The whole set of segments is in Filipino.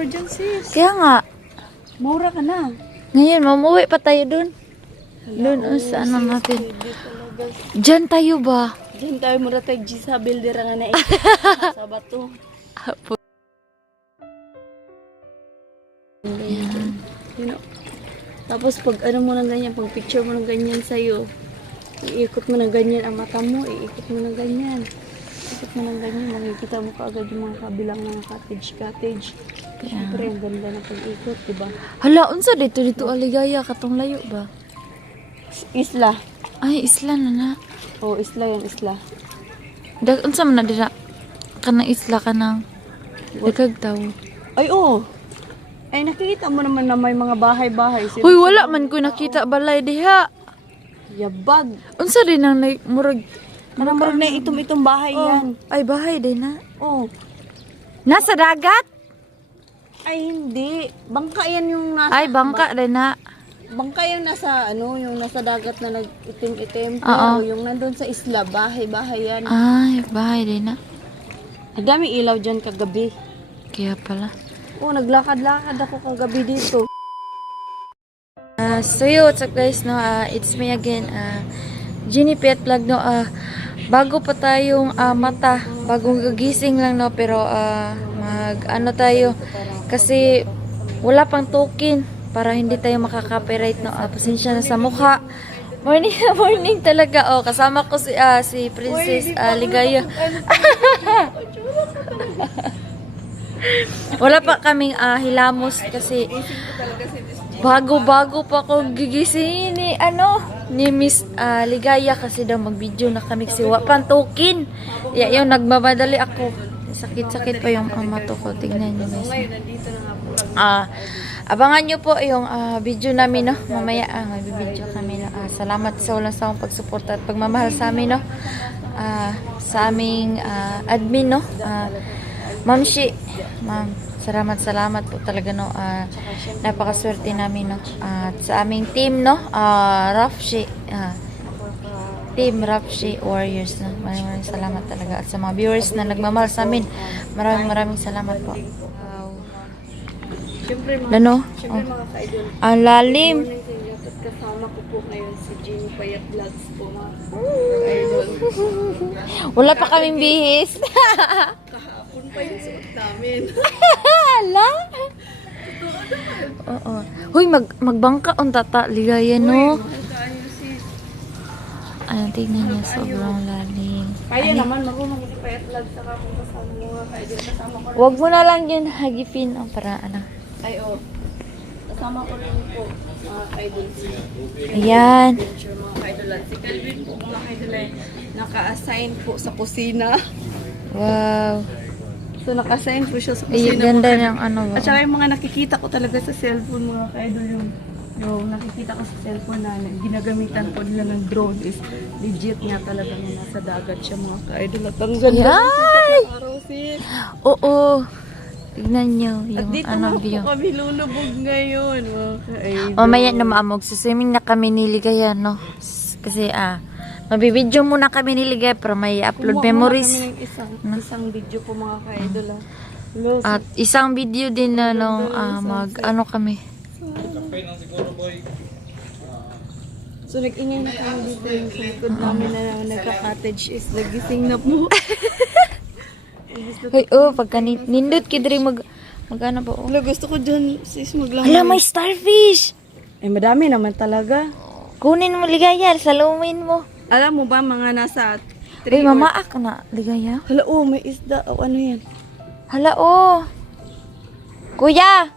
mura dyan, sis. Kaya nga, Mura ka na. ngayon, mamuwi pa tayo dun. Dun, saan na natin? Pwede talaga. Diyan tayo ba? Diyan tayo mura tayo sa builder nga na sa bato. Yan. You know. Tapos pag ano mo ng ganyan, pag picture mo ng ganyan sa'yo, iikot mo ng ganyan ang mata mo, iikot mo ng ganyan. Iikot mo ng ganyan, makikita mo kaagad yung mga kabilang mga cottage. Siyempre, ang ganda ng pag-ikot, diba? Hala, unsa dito Aligaya katong layo ba? Isla. Ay, isla na na. Oo, isla yan, isla. Unsa man na dira? Kanang isla kanang dagag tawo. Ay, oo. Ay, nakikita mo naman na may mga bahay-bahay. Hoy, wala man ko nakita balay diha. Yabag. Unsa din ang murag Murag na itong bahay yan. Ay, bahay din na. Oo. Nasa dagat? Ay, hindi. Bangka yan yung nasa... Ay, bangka din na. Bangka yung nasa, yung nasa dagat na nag-itim-itim. Oo. Pero yung nandun sa isla, bahay-bahay yan. Ay, bahay din na. Ang daming ilaw dyan kagabi. Kaya pala. Oo, naglakad-lakad ako kagabi dito. So yo, what's up guys, no? It's me again, Jenny Pet Vlog, no? Bago pa tayong mata, bagong gagising lang, no? Pero ano tayo, kasi wala pang token para hindi tayo makaka-copyright, no? Pasensya na sa mukha. Morning talaga. Oh, kasama ko si Princess Ligaya. Wala pa kaming hilamos kasi bago-bago pa ako gigising ni Miss Ligaya kasi daw mag-video na kami kasi wala pang token. Yung nagmamadali ako. Sakit-sakit pa yung mato ko. Tingnan niyo guys. Abangan niyo po yung video namin, no? Mamaya mag-video kami, no? Salamat sa walang sawang pagsuporta at pagmamahal sa amin, no? Sa aming admin, no? Ma'am Shi, ma'am, salamat po talaga, no. Napakaswerte namin, no. At sa aming team, no, Rafshi, Team Rafshi Warriors, no. Maraming salamat talaga. At sa mga viewers na nagmamahal sa amin, maraming salamat po. Siyempre mga ka-idol. Ang lalim. Kasama ko po ngayon si Jenny Payat Vlogs po, mga ka-idol. Wala pa kaming bihis. Kahapon pa yung suot namin. Hala. Oo. Hoy, magbangka on tata Ligaya, no. Ayan, tignan niya, sobrang lalim. Kaya naman, marunong ni Payat Vlogs sa kung kasama mga ka-idol. Kasama ko rin. Wag mo na lang yun hagipin ang para Ay, kasama ko rin po mga ka-idol. Ayan. Mga ka-idol. Si Calvin po mga ka-idol ay naka-assign po sa kusina. Wow. So, naka-assign po siya sa Ay, kusina. ganda mga ng ba? At saka yung mga nakikita ko talaga sa cellphone mga ka-idol, yung nakikita ko sa cellphone na ginagamitan po nila ng drone is legit nga talaga na nasa dagat siya mga ka-idol. At ang ganda Yay! sa araw, sis. Oo. Tignan nyo At yung dito nga view. po kami lulubog ngayon mga ka-idol. Mamaya na maamog. Suswimming na kami ni Ligaya, no? Kasi, mabibidyo muna kami ni Ligaya para may upload Kumuha memories. muna kami ng isang video po mga ka-idol. Hello, At isang video din na nung kami. so nag-ingay na kami dito yung sa likod namin na nagka-cottage is nagising na po. Hoy, pagka nindot kidri mag-ano po. Hello, gusto ko dyan sis maglamay. Hala, may starfish! Eh, madami naman talaga. Kunin mo Ligaya, salumin mo. Alam mo ba mga nasa Uy, mamaak na Ligaya. Hala, may isda. O, ano yan? Hala, Kuya!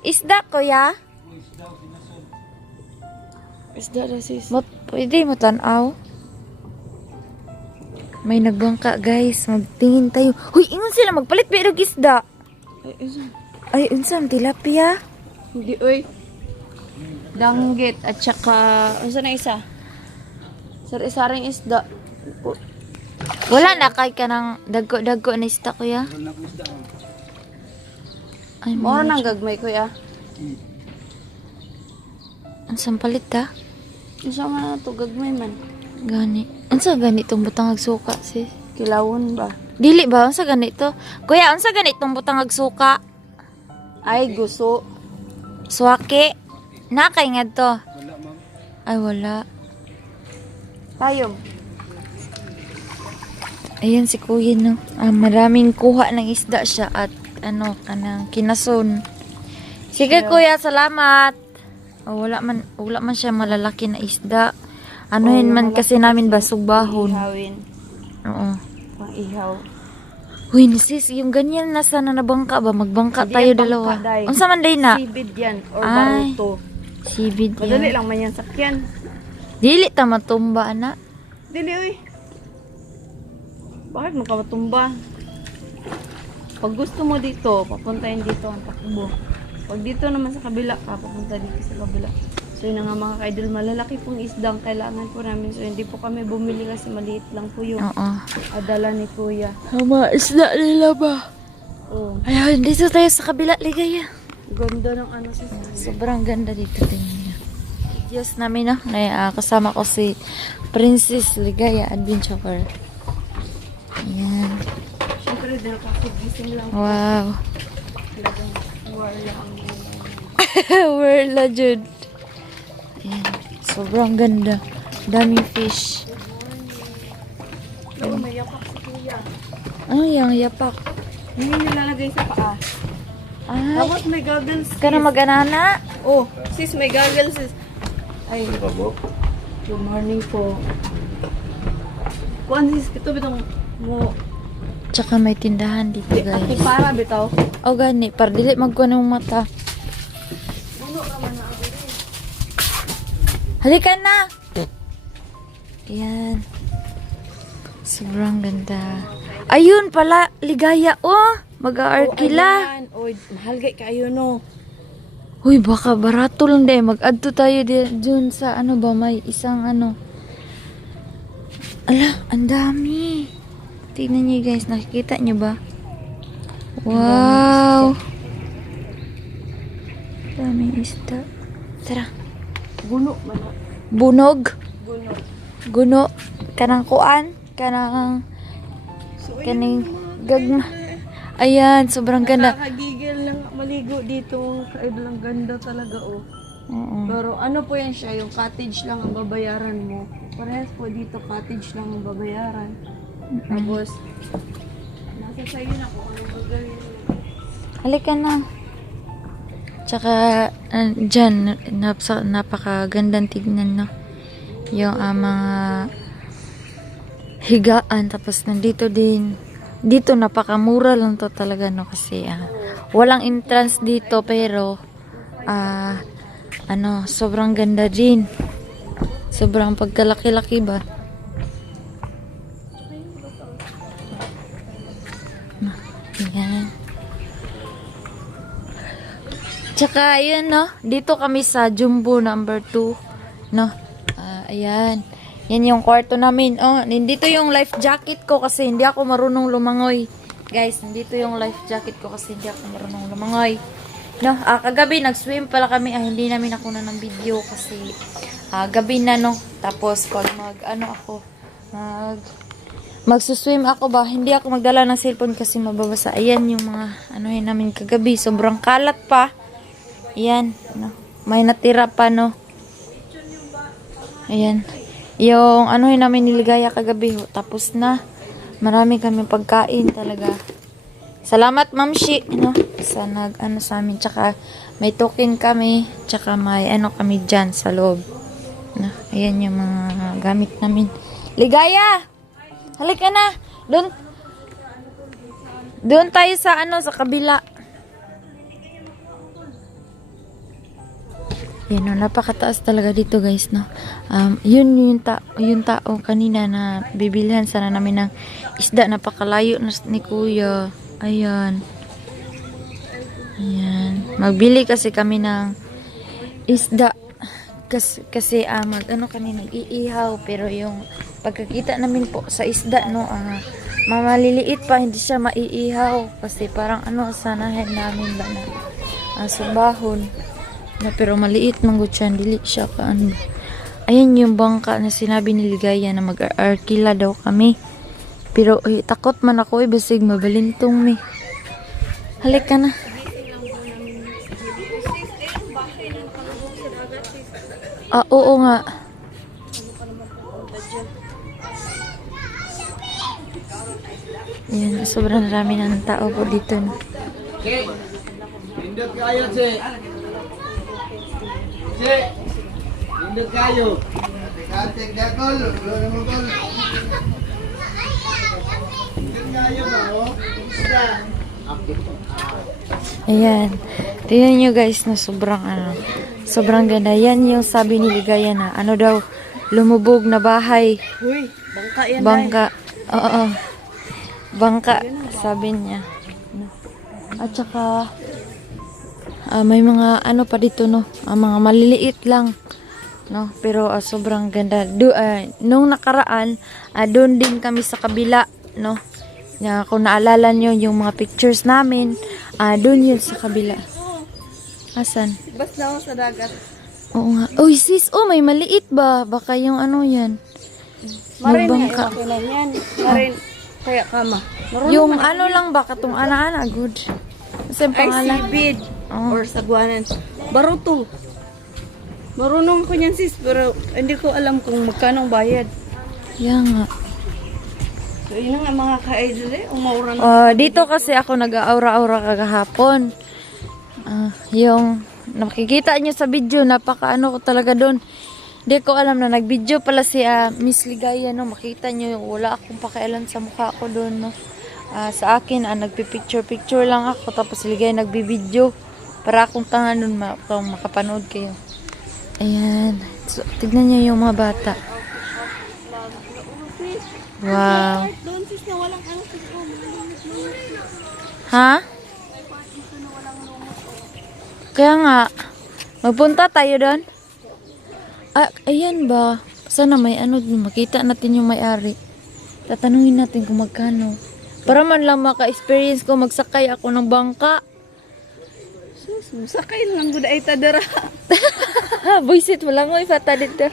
Isda, kuya? Isda na sis. Pwede mo tanaw. May nagbangka, guys. Magtingin tayo. Huy, ingon sila magpalit pero isda. Ay, unsan tilapia? Hindi, oy. Danggit at saka, unsa na isa? Sari-saring isda. Wala na kay ka ng dagko-dagko na isda, kuya? Ay, Moro nang gagmay, kuya. Unsan palit ta? Unsa man na to gagmay man? Gani. Unsa gani itong butang agsuka, sis? Kilawon ba? Dili ba? Unsa gani ito? Kuya, unsa gani itong butang agsuka? Ay, gusto. Suwaki. Nakay nga to. Ay, wala. Tayo. Ayan si kuya, no. Maraming kuha ng isda siya at kanang kinason. Sige kuya, salamat. Wala man siya malalaki na isda. Anuhin man kasi namin basog-bahon. Ihawin. Oo. Pang ihaw. Uy, sis, yung ganyan nasa na nabangka ba? Magbangka Hindi tayo yan dalawa. bangka, day. Unsa man day na? Sibid yan. Or Ay. baruto. Sibid Madali yan. lang man yan sakyan. Dili ta matumba, ana. Dili, uy. Bakit mo ka matumba? Pag gusto mo dito, papuntahin dito ang takbo. Pag dito naman sa kabila ka, papunta dito sa kabila. So yun na nga mga ka-idol, malalaki pong isdang kailangan po namin. So hindi po kami bumili kasi maliit lang po yung Oo. adala ni kuya. Tama, isda nila ba? Oh, Ayun, dito tayo sa kabila, ligaya. ganda ng ano si Sobrang ganda dito din niya. Diyos namin, no? Kasama ko si Princess Ligaya Adventure. Ayan. Siyempre, dahil kakigising lang. Wow. Talagang wala ang Wala, Jude. Ayan. Sobrang ganda. Daming fish. Oo, may yapak si kuya. Ano yung yapak? Hindi nilalagay sa paa. Ay, Tapos may goggles. ka na mag-anana? Oh, sis, may goggles sis. Ay, good morning po. Kuan sis, ito bitang mo. Tsaka may tindahan dito, Ati guys. para bitaw. O gani, para dili magkuha ng mata. Buno naman na ako. Halika na! Ayan. Sobrang ganda. Ayun pala, ligaya. Oh, mag-aarkila. Oy, mahal gay kayo no. Uy, baka barato lang din. Mag-adto tayo dun sa ano ba, may isang ano. Ala, ang dami. Tingnan niyo guys, nakikita niyo ba? Wow. Daming isda. Tara. Buno man. Bunog. Buno. Guno. Kanang kuan. Kanang kaning gagma. Ayan, sobrang ganda. Nakakagigil lang maligo dito. Kaidol ang ganda talaga oh. Oo. Pero ano po yan siya, yung cottage lang ang babayaran mo. Parehas po dito, cottage lang ang babayaran. Tapos, nasa sa'yo na kung anong gagawin mo. Halika na. Tsaka, dyan, napakagandang tignan, no? Yung mga higaan. Tapos, nandito din. Dito, napakamura lang to talaga, no? Kasi, walang entrance dito, pero, sobrang ganda din. Sobrang pagkalaki-laki ba? Ayan. Tsaka, ayan, no? Dito kami sa Jumbo number 2. No? Ayan. Yan yung kwarto namin. Oh, nandito yung life jacket ko kasi hindi ako marunong lumangoy. Guys, nandito yung life jacket ko kasi hindi ako marunong lumangoy. No, kagabi nag-swim pala kami. Hindi namin ako na ng video kasi gabi na, no. Tapos pag magsuswim ako ba, hindi ako magdala ng cellphone kasi mababasa. Ayan yung mga namin kagabi. Sobrang kalat pa. Ayan, no. May natira pa, no. Ayan. Yung namin niligaya kagabi. Tapos na. Marami kami pagkain talaga. Salamat, Ma'am Shi, no, sa sa amin. Tsaka, may token kami. Tsaka, may kami dyan sa loob. No, ayan yung mga gamit namin. Ligaya! Halika na! Doon tayo sa sa kabila. Yan, no, napakataas talaga dito, guys, no. Yun yung tao kanina na bibilihan sana namin ng isda. Napakalayo na ni Kuya. Ayan. Ayan. Magbili kasi kami ng isda. Kasi kami nag-iihaw. Pero yung pagkakita namin po sa isda, no, mamaliliit pa, hindi siya maiihaw. Kasi parang sanahin namin ba na subahon. Na, pero maliit manggod siya, dili siya Ayan yung bangka na sinabi ni Ligaya na mag-arkila daw kami. Pero takot man ako basig mabalintong mi. Halika na. Oo nga. Ayan, sobrang dami ng tao po dito. No? Cek, pindot kayo, Cek. Cek, pindot kayo. Cek dakol, naman kol. Pindot kayo ba, oh? Isda. Ayan. Tingnan nyo guys na sobrang ganda. Yan yung sabi ni Ligaya na ano daw, lumubog na bahay. Uy, bangka yan. Bangka. Oo. Bangka, sabi niya. At saka, may mga ano pa dito, no? Mga maliliit lang. No? Pero sobrang ganda. Nung nakaraan, doon din kami sa kabila, no? Na, kung naalala nyo yung mga pictures namin, doon yun sa kabila. Asan? Bas na ako sa dagat. Oo nga. Uy sis, may maliit ba? Baka yung ano yan. Marin Magbangka. nga, okay lang yan. Marin, kaya kama. Marunong Yung man ano lang ba, katong ana-ana, good. Kasi yung ay pangalan. seaweed Oh. or saguanan. Baruto. Marunong ako niyan sis, pero hindi ko alam kung magkano ang bayad. Yan nga. So yun nga mga ka-idol umauran na. Dito kasi ako nag-aura-aura kagahapon. Yung nakikita nyo sa video, napaka-ano ko talaga doon. Hindi ko alam na nag-video pala si Miss Ligaya, no? Makita nyo, wala akong pakialam sa mukha ko doon, no? Sa akin, nagpipicture-picture lang ako, tapos si Ligaya nagbibideo. Para akong tanga nun, makapanood kayo. Ayan. So, tignan nyo yung mga bata. Wow. Doon sis na walang ano sis ko. Ha? Kaya nga, magpunta tayo doon. Ayan ba? Sana may ano, makita natin yung may-ari. Tatanungin natin kung magkano. Para man lang maka-experience ko, magsakay ako ng bangka. Sus, sakay lang gud ay tadara. Buisit mo lang, fata dito.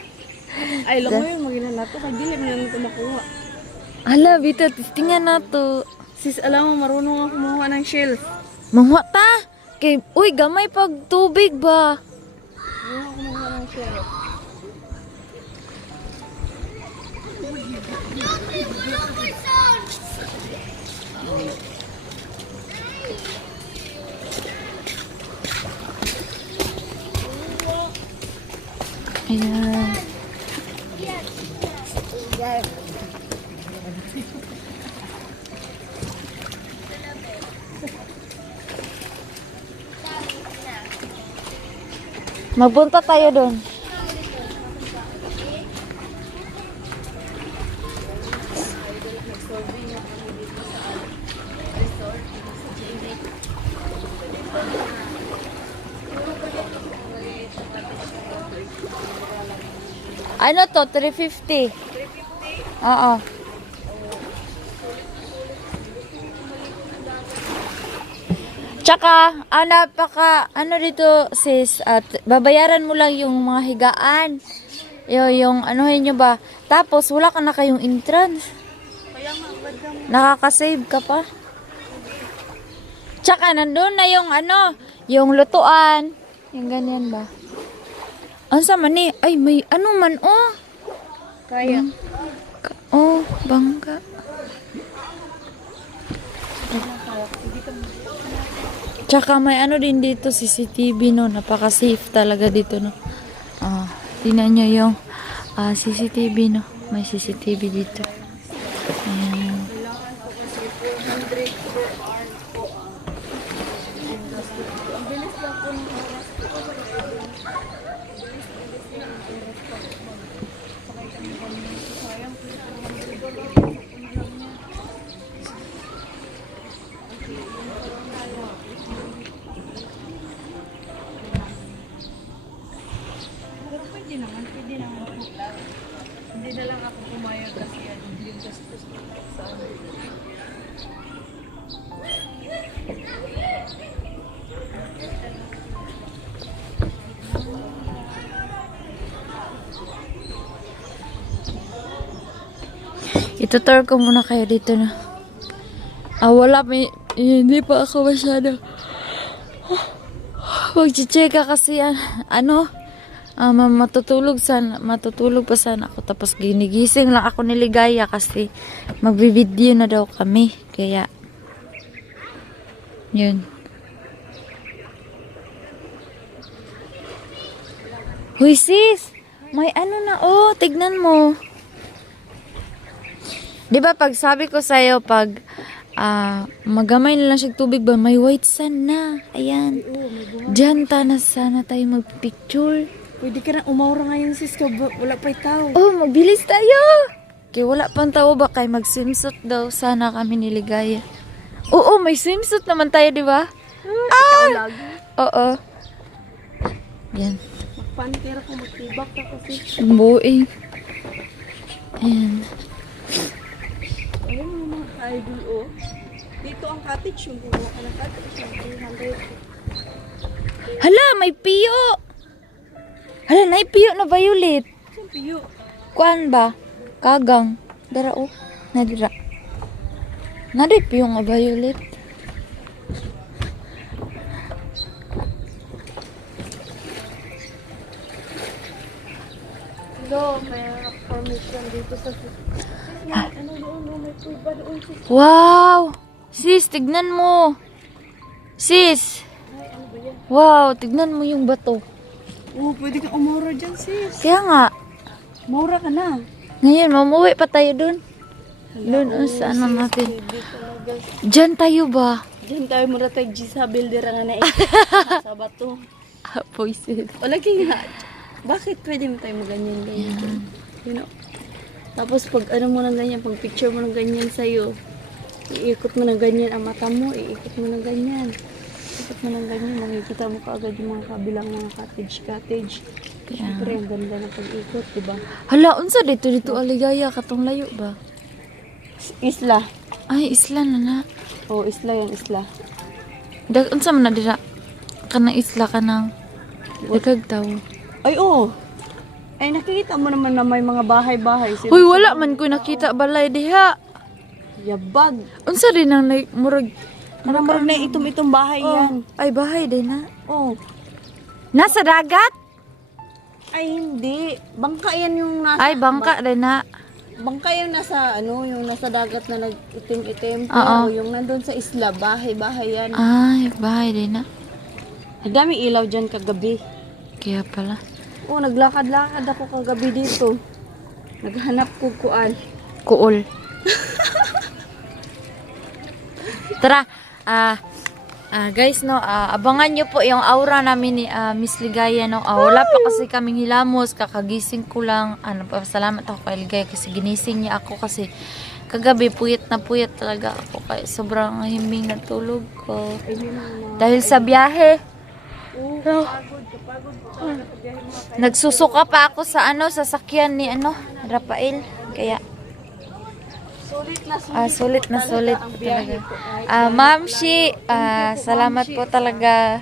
Ay lang mo yun maginan nato kay dili man ko makuha. Ala, bito, tingnan na to. Sis, alam mo marunong ako kumuha ng shelf. Mangwa ta! Kay, uy, gamay pag tubig ba? Marunong ako kumuha ng shelf. Ayan. Magpunta tayo doon. Ano to? 350. Oo. Tsaka, ano dito sis, at babayaran mo lang yung mga higaan. Yung anuhin nyo ba? Tapos, wala ka na kayong entrance. Nakaka-save ka pa. Tsaka, nandun na yung yung lutuan. Yung ganyan ba? Ano sa man eh? Ay, may ano man, oh. Kaya. Oh, bangka. Tsaka may ano din dito, CCTV, no? Napaka-safe talaga dito, no? Tingnan nyo yung CCTV, no? May CCTV dito. Ayan. Pwede naman. Hindi na lang ako pumayag kasi yan yung gastos sa amin. Itutur ko muna kayo dito na. Wala. Hindi pa ako masyado. Mag-checheka kasi Matutulog pa sana ako. Tapos ginigising lang ako ni Ligaya kasi magbi-video na daw kami. Kaya, yun. Huy sis, may ano na, oh, tignan mo. Di ba pag sabi ko sa'yo, pag magamay na lang siya tubig ba, may white sun na. Ayan. Diyan na sana tayo magpicture. Pwede ka na umaura ngayon sis ka, wala pa'y tao. Oh, magbilis tayo! Kaya wala pang tao ba kay mag-swimsuit daw. Sana kami niligaya. Oo, may swimsuit naman tayo, di ba? Ikaw lagi. Oo. Yan. Magpanitera ko, magtibak ka kasi. Buing. Ayan. Ayun yung mga idol, oh. Dito ang cottage, yung gumawa ka ng cottage, yung 300. Hala, may piyo! Hala, may piyo na violet. Saan piyo? Kuan ba? Kagang. Dara, oh. Nadira. Naday piyo nga violet. Hello, may permission dito sa sis. Ano doon, no? May food ba doon sis? Wow! Sis, tignan mo. Sis. Ay, ano ba yan? Wow, tignan mo yung bato. Oh, pwede ka umaura dyan sis. Kaya nga, Maura ka na. ngayon, mamuwi pa tayo dun. Dun, sa ano natin. Dito na guys. Diyan tayo ba? Diyan tayo mura tayo sa builder nga na sa bato. Apoy sis. O lagi nga. Bakit pwede mo tayo maganyan-ganyan? You know? Tapos pag ano mo ng ganyan, pag picture mo ng ganyan sa'yo, iikot mo ng ganyan ang mata mo, iikot mo ng ganyan. Iikot mo ng ganyan, makikita mo kaagad yung mga kabilang mga cottage. Siyempre, ang ganda ng pag-ikot, diba? Hala, unsa dito aligaya katong layo ba? Isla. Ay, isla na na. Oo, isla yan, isla. Unsa man na dira? Kanang isla kanang dagag tawo. Ay, oo. Ay, nakikita mo naman na may mga bahay-bahay. Hoy, wala man ko nakita balay diha. Yabag. Unsa din ang murag Marang na itong bahay yan. ay bahay din na. Oo. Nasa dagat? Ay, hindi. Bangka yan yung nasa... Ay, bangka din na. Bangka yung nasa, yung nasa dagat na nag-itim-itim. Oo. Pero yung nandun sa isla, bahay-bahay yan. Ay, bahay din na. Ang daming ilaw dyan kagabi. Kaya pala. Oo, naglakad-lakad ako kagabi dito. Naghanap ko kuan. Kuol. Tara, guys, no, abangan nyo po yung aura namin ni Miss Ligaya, no. Wala pa kasi kaming hilamos, kakagising ko lang. Salamat ako kay Ligaya kasi ginising niya ako kasi kagabi puyat talaga ako kaya sobrang himbing na tulog ko. Dahil sa biyahe. Nagsusuka pa ako sa sasakyan ni Rafael. Kaya Sulit na sulit ang talaga. biyahe ko. Ma'am Shi, salamat po talaga.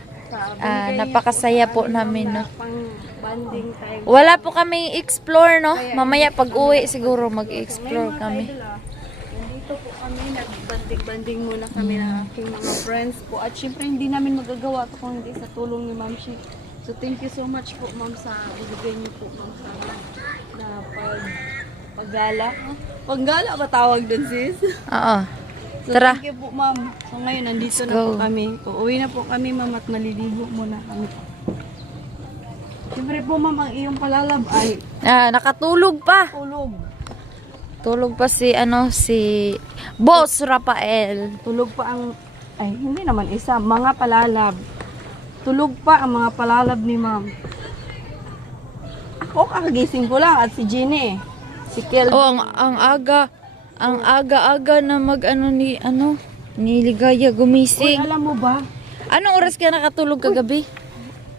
Napakasaya po namin, no. Pang banding tayo. Wala po kaming explore, no. Mamaya pag uwi siguro mag-explore kami. Nandito po kami, nagbanding-banding muna kami ng aking mga friends po. At syempre hindi namin magagawa ito kung hindi sa tulong ni Ma'am Shi. So thank you so much po Ma'am sa ibigay niyo po Ma'am sa na paggala. Paggala ba tawag dun sis? Oo. So Tara. thank you po Ma'am. So ngayon nandito Let's na po go. kami. Uuwi na po kami Ma'am at maliligo muna kami. Siyempre po Ma'am ang iyong palalab ay Nakatulog pa. tulog. Tulog pa si Boss Rafael. Tulog pa ang, ay hindi naman isa, mga palalab. Tulog pa ang mga palalab ni Ma'am. Ako kakagising ko lang at si Jenny. Si Kel. Oh, ang aga na ni Ligaya Uy, gumising. alam mo ba? Anong oras ka nakatulog kagabi?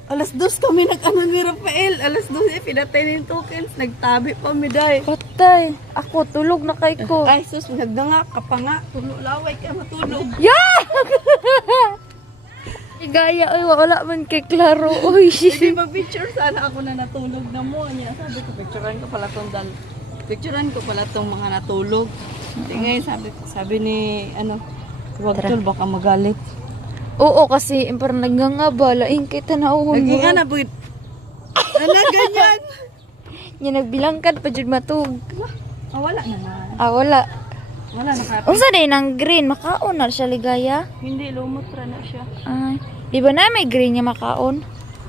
Alas 2 kami nag-ano ni Rafael. Alas 2 pinatay na yung tokens. Nagtabi pa mi day. Patay. Ako, tulog na kay ko. Ay sus, nagdanga ka pa nga. Tulog laway ka matulog. Yeah! Ligaya, ay wala man kay Klaro. Uy, Sige mag-picture sana ako na natulog na mo. Niya. Sabi ko, picturean ko pala tong mga natulog. Tingay, sabi ni, huwag tol, baka magalit. Oo, kasi parang nagngangaba. Laing kita na Naging buit. Ana, ganyan. Nya nagbilangkad pa jud matug. Ah, wala naman. Wala. Wala na Unsa day nang green makaon na siya ligaya? Hindi, lumot ra na siya. Ay, di ba na may green niya makaon?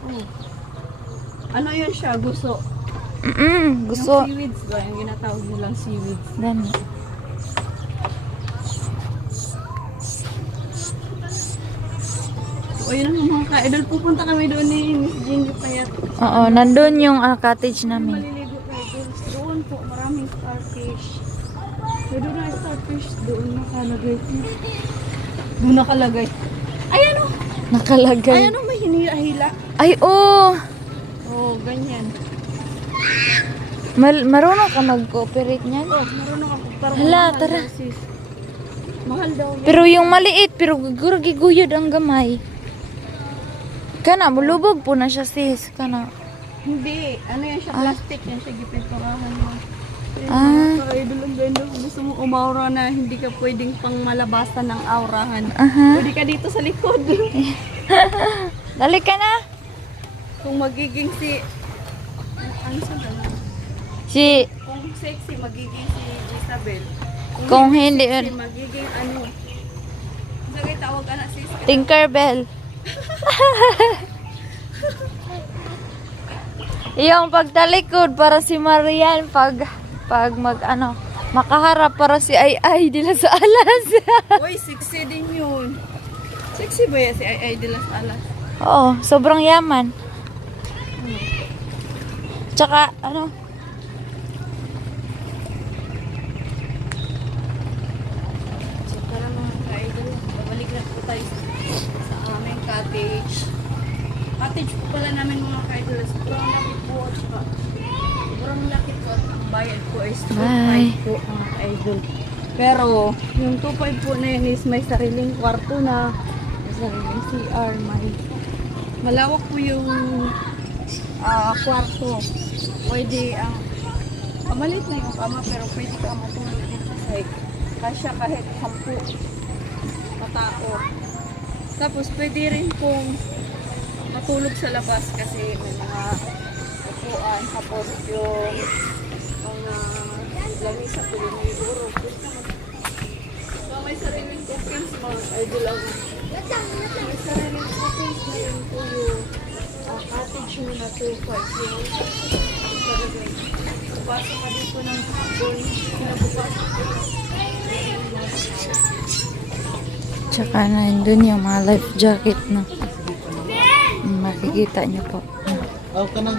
Oh. Ano yun siya? Gusto. Gusto. Yung seaweeds ba? Yung ginatawag nilang seaweeds. Dami. O yun ang mga ka-idol. Pupunta kami doon ni Miss Jingy Payat. Oo, nandun yung cottage namin. Maliligo kayo doon. Doon po, maraming starfish. May doon na starfish. Doon nakalagay. Doon nakalagay. Ay, ano? Ay, Nakalagay. ano? May hinihila. Ay, oh! Oh, ganyan. Marunong ka mag-cooperate niyan? Oh, marunong ako. Pero Hala, mahal tara. daw, sis. Mahal daw yan. Pero yung maliit, pero giguyod ang gamay. Kana, mulubog po na siya sis. Kana. Hindi. Ano yan siya? Plastic yan siya. Gipinturahan mo. Ah. Idol ang ganda. Kung gusto mo umaura na hindi ka pwedeng pang malabasan ng aurahan. Aha. Pwede ka dito sa likod. Dali ka na. Kung magiging si... Ano sa dalawa? Si, Kung sexy, magiging si Isabel. kung hindi, Sexy, magiging ano? Sige, tawag ka na sis. Tinkerbell. Yung pagtalikod para si Marian pag makaharap para si Ay dila sa alas. Uy, sexy din yun. Sexy ba yan si Ay de las Alas? Oo, sobrang yaman. Tsaka ano, So, tara mga ka-idol. Babalik na po tayo sa aming cottage. Cottage po pala namin mga ka-idol. Sobrang laki po. At saka, sobrang laki po. At ang bayad po is 2.5 po mga ka-idol. Pero, yung 2.5 po na yun is may sariling kwarto na. May sariling CR. Malawak po yung kwarto. Pwede ang malit na yung kama pero pwede ka matulog dito sa side. Kasya kahit 10 katao. Tapos pwede rin pong matulog sa labas kasi may mga upuan. Tapos yung mga langis sa tuloy may urog. So may sariling cookings mga idol lang. May sariling cookings na rin po yung cottage mo na 2.5 yun. Pasok ka dito ng hapon. Pinabukasan ko. tsaka nandun yung mga life jacket na makikita niyo po. Oh, kanang.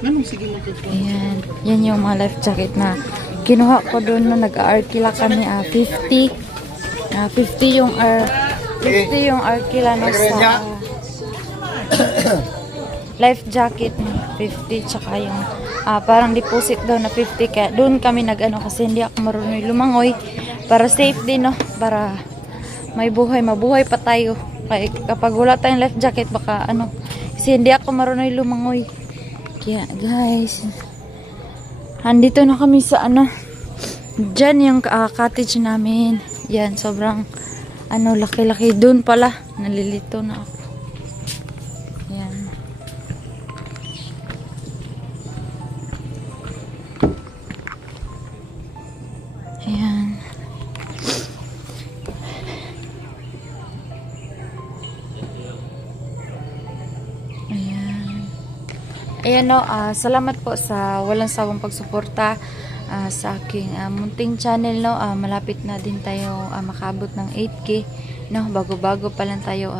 Anong sige mo to? Ayan, yan yung mga life jacket na kinuha ko doon no nag-arkila kami 50 yung 50 yung arkila no sa life jacket na 50 tsaka yung parang deposit daw na 50 kaya doon kami nag-ano kasi hindi ako marunong lumangoy para safe din no para mabuhay pa tayo kaya kapag wala tayong life jacket baka ano kasi hindi ako marunong lumangoy kaya guys andito na kami sa ano dyan yung cottage namin yan sobrang ano laki-laki doon pala nalilito na ako yan. Ayan. Ayan. Ayan no, salamat po sa walang sawang pagsuporta sa aking munting channel no. Malapit na din tayo makabot ng 8K no. Bago-bago pa lang tayo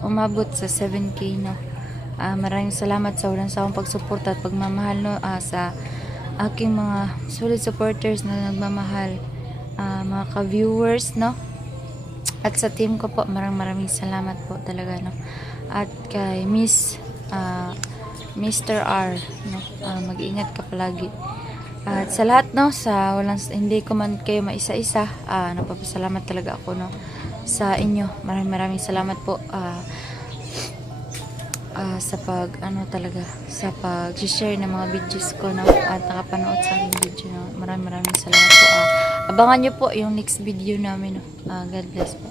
umabot sa 7K no. Maraming salamat sa walang sawang pagsuporta at pagmamahal no sa aking mga solid supporters na nagmamahal, mga ka-viewers no. At sa team ko po, maraming salamat po talaga no. At kay Mr. R no, mag-ingat ka palagi. At sa lahat no, sa walang hindi ko man kayo maisa-isa, napapasalamat talaga ako no sa inyo. Maraming salamat po sa pag talaga sa pag-share ng mga videos ko no at nakapanood sa aking video no. Maraming salamat po. Abangan niyo po yung next video namin no. God bless po.